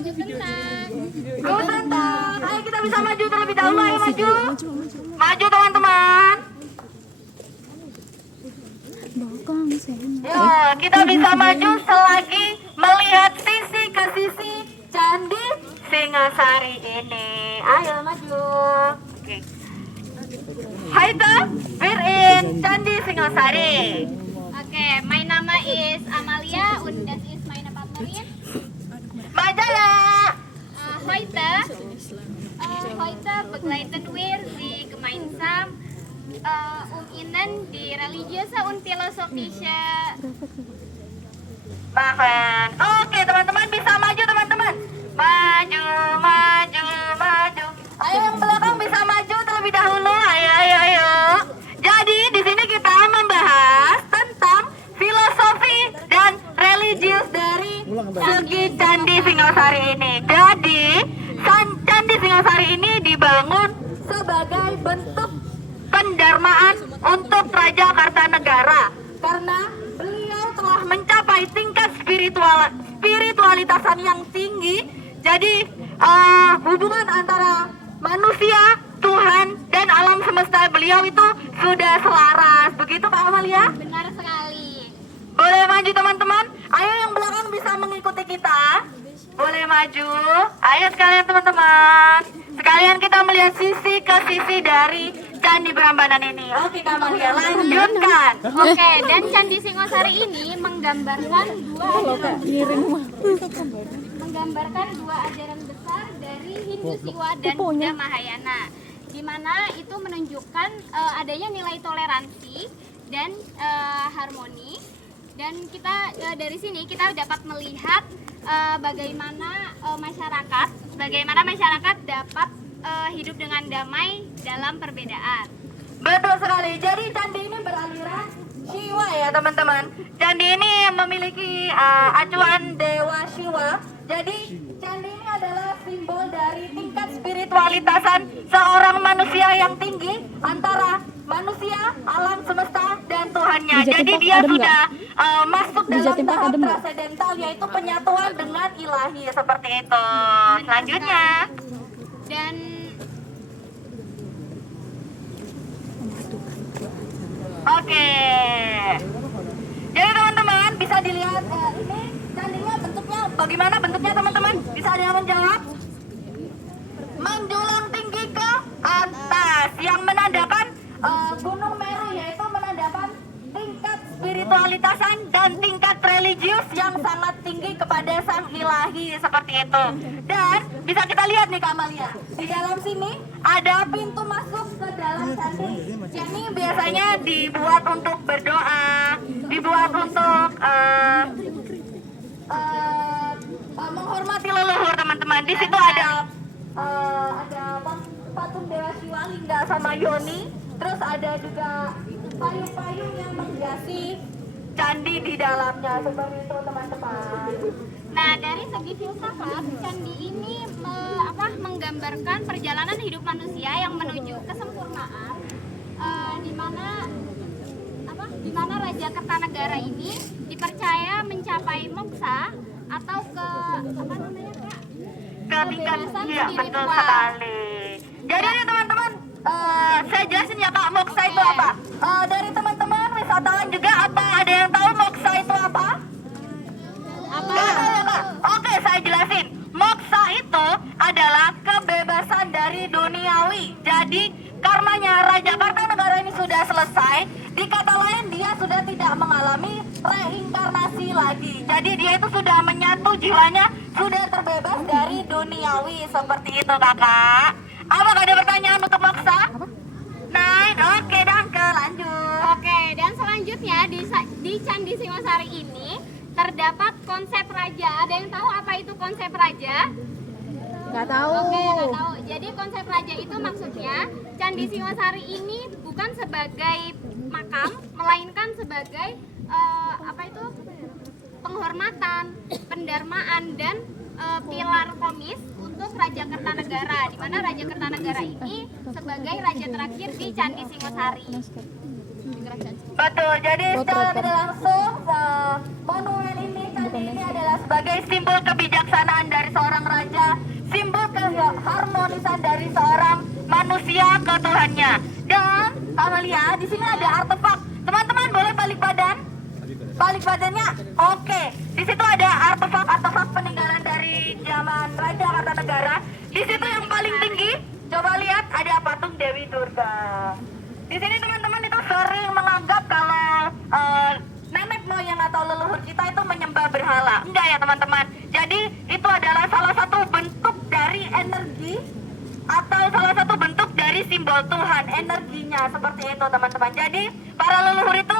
Tenang. Ayo kita bisa maju terlebih dahulu. Ayo maju. Maju teman-teman. Ya, kita bisa maju selagi melihat sisi ke sisi Candi Singasari ini. Ayo maju. Oke. Haida, we're in Candi Singasari. Oke, my nama is Amalia und das ist meine Partnerin. Majaya. Heute, heute begleiten wir die gemeinsam Ihnen die religiöse und philosophische. Bahkan. Oke, teman-teman bisa maju teman-teman. Maju, maju, maju. Ayo yang belakang bisa maju terlebih dahulu. Ayo, ayo, ayo. Jadi di sini kita membahas tentang filosofi dan religius dari segi Candi Singasari ini. Jadi Candi Singasari ini dibangun sebagai bentuk pendarmaan untuk Raja Kartanegara karena beliau telah mencapai tingkat spiritualitasan yang tinggi. Jadi hubungan antara manusia, Tuhan, dan alam semesta beliau itu sudah selaras. Begitu Pak Amalia? Benar sekali. Boleh maju teman-teman? Ayo yang belakang bisa mengikuti kita. Boleh maju. Ayo sekalian teman-teman. Sekalian kita melihat sisi ke sisi dari Candi Prambanan ini. Oke Kak Amalia, lanjutkan. Oke, dan Candi Singosari ini menggambarkan dua ajaran besar dari Hindu Siwa dan Buddha Mahayana, di mana itu menunjukkan adanya nilai toleransi dan harmoni. Dan kita dari sini kita dapat melihat bagaimana masyarakat dapat hidup dengan damai dalam perbedaan. Betul sekali. Jadi candi ini beraliran Shiva ya teman-teman. Candi ini memiliki acuan Dewa Shiva. Jadi candi ini adalah simbol dari tingkat spiritualitasan seorang manusia yang tinggi antara manusia, alam semesta, dan Tuhannya. Jadi dia sudah masuk dalam tahap transendental, yaitu penyatuan dengan ilahi seperti itu. Selanjutnya. Dan Oke. Jadi teman-teman bisa dilihat ini candinya bentuknya bagaimana bentuknya teman-teman? Bisa ada yang menjawab? Menjulang tinggi ke atas yang menandakan Gunung Meru, yaitu menandakan tingkat spiritualitasan dan tingkat religius yang sangat tinggi kepada sang ilahi seperti itu. Dan bisa kita lihat nih Kak Amalia, di dalam sini ada pintu masuk ke dalam candi. Ini biasanya dibuat untuk berdoa, dibuat untuk menghormati leluhur teman-teman. Di situ ada patung Dewa Shiva, Lingga sama Yoni. Terus ada juga payung-payung yang menghiasi candi di dalamnya seperti itu teman-teman. nah, dari segi filsafat, candi ini menggambarkan perjalanan hidup manusia yang menuju kesempurnaan, di mana Raja Kertanegara ini dipercaya mencapai moksa atau kebebasan betul sekali. Jadi ini teman-teman, saya jelasin ya Kak, moksa itu apa? Dari teman-teman wisatawan juga ada yang tahu moksa itu apa? Nggak tahu ya Kak? Oke, saya jelasin. Moksa itu adalah kebebasan dari duniawi. Jadi karmanya Raja Kartanegara ini sudah selesai. Di kata lain dia sudah tidak mengalami reinkarnasi lagi. Jadi dia itu sudah menyatu jiwanya, sudah terbebas dari duniawi seperti itu Kakak. Apakah ada pertanyaan untuk moksa? Nah, oke, Danke, lanjut. Oke, dan selanjutnya di Candi Singosari ini terdapat konsep raja. Ada yang tahu apa itu konsep raja? Nggak tahu. Oke, nggak tahu. Jadi konsep raja itu maksudnya Candi Singosari ini bukan sebagai makam, melainkan sebagai penghormatan, pendarmaan, dan pilar komis untuk Raja Kertanegara, di mana Raja Kertanegara ini sebagai raja terakhir di Candi Singosari. Betul, jadi secara tidak langsung monumen ini, candi ini adalah sebagai simbol kebijaksanaan dari seorang raja, simbol keharmonisan dari seorang manusia ke Tuhannya. Dan Amalia, di sini ada artefak. Teman-teman boleh balik badan? Balik badannya? Oke. Di situ ada artefak peninggalan dari zaman Raja Kartanegara. Di situ yang paling tinggi, coba lihat ada patung Dewi Durga. Di sini teman-teman itu sering menganggap kalau nenek moyang atau leluhur kita itu menyembah berhala. Enggak ya teman-teman. Jadi itu adalah salah satu bentuk dari energi atau salah satu bentuk dari simbol Tuhan, energinya seperti itu teman-teman. Jadi para leluhur itu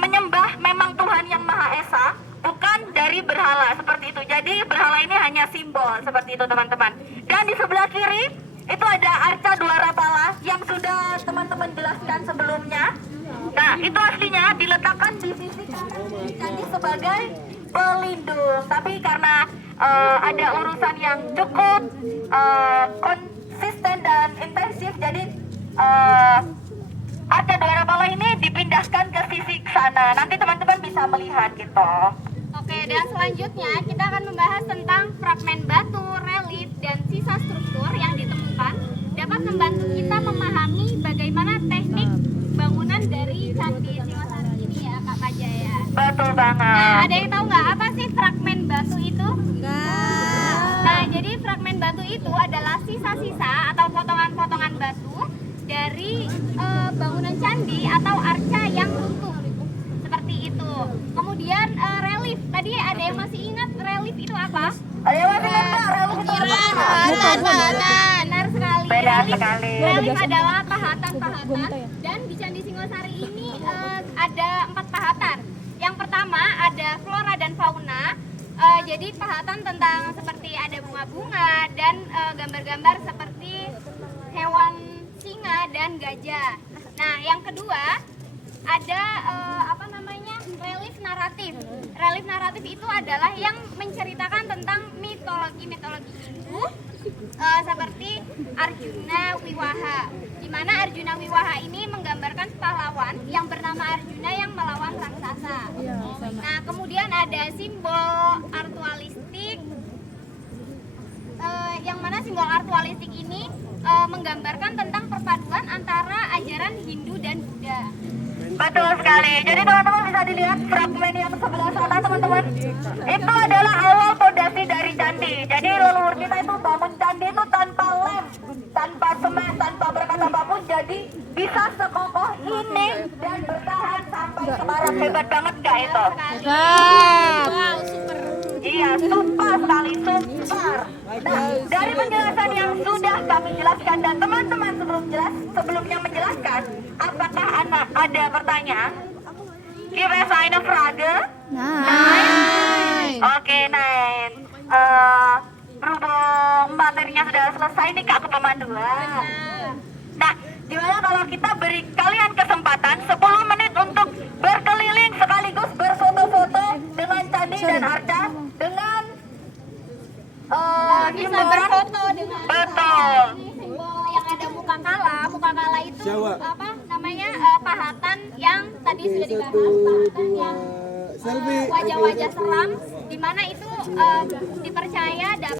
menyembah memang Tuhan yang Maha Esa, bukan dari berhala seperti itu. Jadi berhala ini hanya simbol seperti itu teman-teman. Dan di sebelah kiri itu ada arca Dwarapala yang sudah teman-teman jelaskan sebelumnya. Nah itu aslinya diletakkan di sisi kanan candi sebagai pelindung. Tapi karena ada urusan yang cukup konsisten dan intensif, jadi arca Dwarapala ini dipindahkan ke sisi sana. Nanti teman-teman bisa melihat gitu. Oke, dan selanjutnya kita akan membahas tentang fragmen batu, relief, dan sisa struktur yang ditemukan dapat membantu kita memahami bagaimana teknik bangunan dari Candi Singosari ini ya Kak Pajaya. Betul Nah, banget. ada yang tahu nggak apa sih fragmen batu itu? Nah, jadi fragmen batu itu adalah sisa-sisa atau potongan-potongan batu dari bangunan candi atau arca yang runtuh. Seperti itu. Kemudian relief. Tadi ada yang masih ingat relief itu apa? Ada yang masih ingat nggak relief itu apa? Benar sekali. Beda sekali. Relief adalah pahatan-pahatan dan di Candi Singosari ini ada 4 pahatan. Yang pertama ada flora dan fauna. Jadi pahatan tentang seperti ada bunga-bunga dan gambar-gambar seperti hewan singa dan gajah. Nah, yang kedua ada relief naratif. Relief naratif itu adalah yang menceritakan tentang mitologi Hindu seperti Arjuna Wiwaha. Di mana Arjuna Wiwaha ini menggambarkan pahlawan yang bernama Arjuna yang melawan raksasa. Nah, kemudian ada simbol artualistik yang mana simbol artualistik ini menggambarkan tentang perpaduan antara ajaran Hindu dan Buddha. Betul sekali. Jadi teman-teman bisa dilihat fragmen yang sebelah sana teman-teman. Itu adalah awal fondasi dari candi. Jadi leluhur kita itu bangun candi itu tanpa lem, tanpa semen, tanpa berkat apapun. Jadi bisa sekokoh ini dan bertahan sampai sekarang. Hebat banget gak itu? Wow, super. Iya, super sekali, super. Nah, dari penjelasan yang sudah kami jelaskan dan teman-teman sebelumnya menjelaskan, apakah anak ada pertanyaan? Give us eine Frage. Nine. Oke, Nine. Berhubung materinya sudah selesai nih Kak, ke pemanduan. Nah, gimana kalau kita beri kalian kesempatan 10 menit untuk berkeliling sekaligus berfoto-foto dengan candi dan arca dengan Bisa berfoto dengan betul. ini simbol yang ada muka kala. Muka kala itu apa namanya pahatan yang tadi sudah dibahas, pahatan yang wajah-wajah seram, di mana itu dipercaya dapat